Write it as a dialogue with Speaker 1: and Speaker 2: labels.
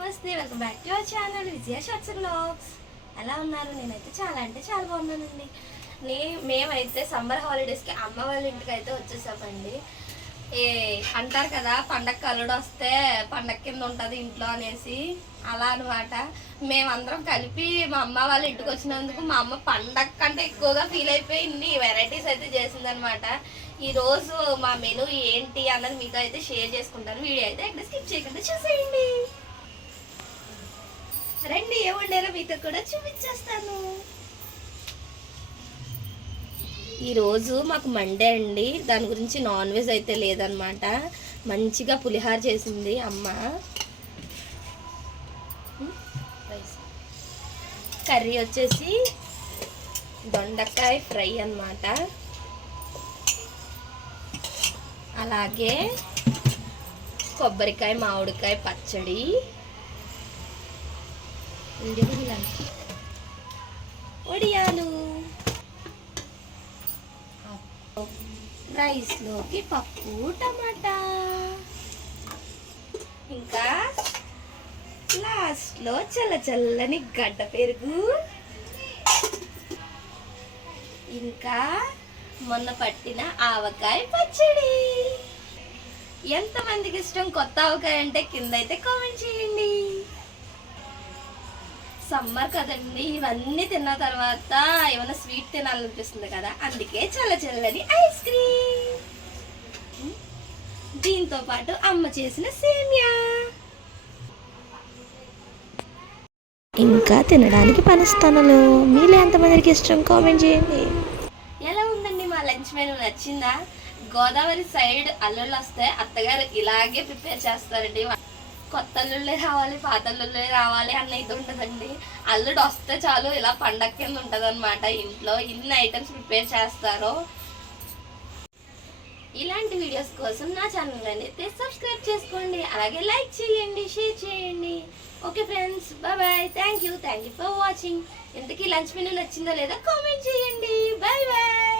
Speaker 1: నమస్తే welcome back to our channel Vijaya shorts blogs. ఎలా ఉన్నారు? నేనైతే చాలా అంటే చాలా బాగున్నానండి. నే మేమైతే సమ్మర్ హాలిడేస్కి అమ్మ వాళ్ళ ఇంటికి అయితే వచ్చేసామండి. ఏ అంటారు కదా పండగ కలుడు వస్తే పండగ కింద ఉంటుంది ఇంట్లో అనేసి అలా అనమాట మేమందరం కలిపి మా అమ్మ వాళ్ళ ఇంటికి వచ్చినందుకు మా అమ్మ పండగ కంటే ఎక్కువగా ఫీల్ అయిపోయి ఇన్ని వెరైటీస్ అయితే చేసిందనమాట ఈరోజు మా మెను ఏంటి అన్నది మీతో అయితే షేర్ చేసుకుంటాను. వీడియో అయితే ఎక్కడ స్కిప్ చేయకుండా చూసేయండి. నేను మీతో కూడా చూపించేస్తాను. ఈరోజు మాకు మండే అండి. దాని గురించి నాన్ వెజ్ అయితే లేదనమాట మంచిగా పులిహార చేసింది అమ్మ. కర్రీ వచ్చేసి దొండకాయ ఫ్రై అన్నమాట. అలాగే కొబ్బరికాయ మామిడికాయ పచ్చడి. ఒడియాలు. రైస్లోకి పప్పు టమాటా. ఇంకా లాస్ట్లో చల్ల చల్లని గడ్డ పెరుగు. ఇంకా మొన్న పట్టిన ఆవకాయ పచ్చడి. ఎంతమందికి ఇష్టం కొత్త ఆవకాయ అంటే కింద అయితే కామెంట్ చేయండి. సమ్మర్ కదండి. ఇవన్నీ తిన్న తర్వాత ఏమైనా స్వీట్ తినాలనిపిస్తుంది కదా? అందుకే చల్ల చల్లని ఐస్ క్రీమ్. దీంతో పాటు అమ్మ చేసిన సేమియా.
Speaker 2: ఇంకా తినడానికి పనిస్తానలు. మీలో ఎంతమందికి ఇష్టం? కామెంట్ చేయండి.
Speaker 1: ఎలా ఉందండి మా లంచ్ మెనూ? నచ్చిందా? గోదావరి సైడ్ అల్లుళ్ళు వస్తే అత్తగారు ఇలాగే ప్రిపేర్ చేస్తారండి. కొత్త అల్లుళ్ళే రావాలి పాత అల్లుళ్ళే రావాలి అన్న ఇది ఉంటుందండి అల్లుడు వస్తే చాలు ఇలా పండగ కింద ఉంటుంది అనమాట ఇంట్లో ఇన్ని ఐటమ్స్ ప్రిపేర్ చేస్తారు. ఇలాంటి వీడియోస్ కోసం నా ఛానల్ అయితే సబ్స్క్రైబ్ చేసుకోండి. అలాగే లైక్ చేయండి షేర్ చేయండి. Okay friends bye bye thank you thank you for watching ఇంతకీ లంచ్ మెనూ నచ్చిందో లేదో? కామెంట్ చేయండి. Bye bye